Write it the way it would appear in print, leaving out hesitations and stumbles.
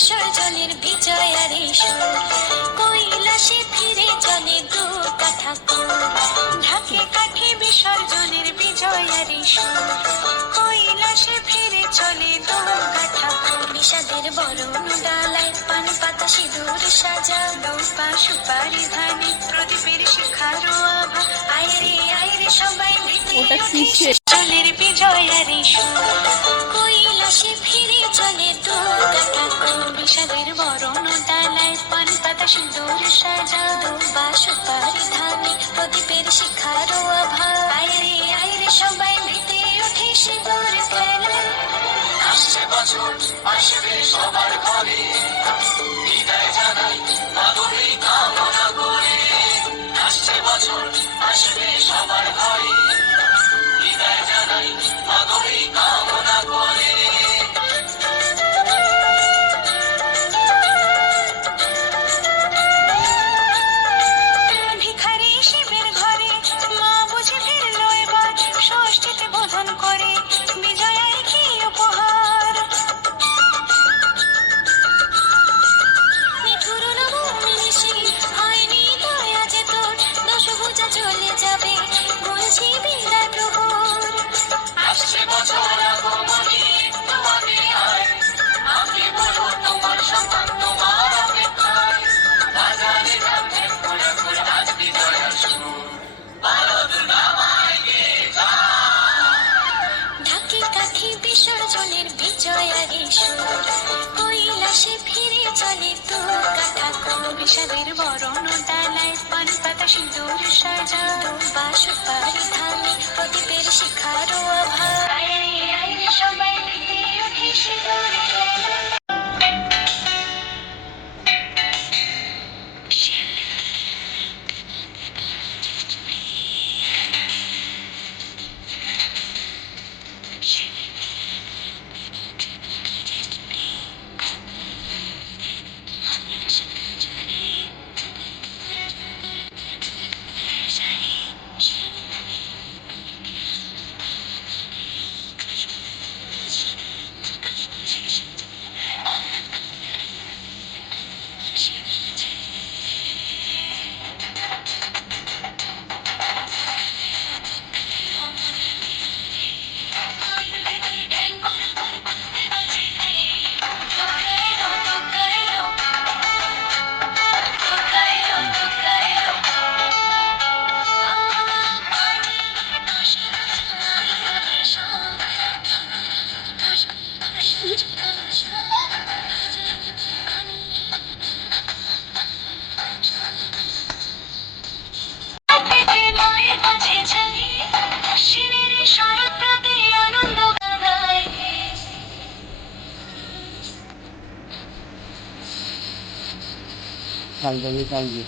বিসর্জনের বিজয়ারে কৈলাসে ফিরে চলে দু কাঠা ঢাকে কাঠে বিসর্জনের বিজয়ারে কৈলাসে ফিরে চলে দু কাঠা বিষাদের বরণ ডালায় পান পাতা সিঁদুর সাজা দৌপা সুপারি ধানে প্রদীপের শিখারো আভা আয়রে সবাই বিজয়ারে কৈলাসে ফিরে চলে দু কাঠা বিষাদের বরণ ডালায় পান পাতা সিঁদুর সাজা দৌপা সুপারি ধানে প্রদীপের শিখারো আভা আয়রে সবাই মেতে ওঠে সিঁদুর খেলায় আসছে বছর আসবে সবার ঘরে বিদায় জানাই মাধবী কামনা করে আসছে বছর আসবে সবার ঘরে বিদায় জানাই মাধবী কামনা করে ভিখারি শিবের ঘরে মা বুঝে ফিরল এবার ষষ্ঠীতে বোধন করে বিজয়ায় কি উপহার মিঠুর নবমিনিশি হয়নি দয়া যে তোর দশভুজা চলে যাবে বলছি বিদায় প্রহর আসছে বছর আগমনী তোমাকে আয় আমি বলবো তোমার সন্তান তোমার অপেক্ষায় বাজারে নামে ফুলে ফুল আজ বিজয়ার সুর বলো দুর্গা মাইকে ঢাকি কাঠি বিসর্জনের বিজয়ারে সুর কৈলাসে ফিরে চলে দু কাঠা বিষাদের বরণ ডালায় পান পাতা সিঁদুর সাজা দৌপা সুপারি ধানে প্রদীপের শিখারো আভা আয়রে সবাই মেতে ওঠে সিঁদুর খেলায় কালকে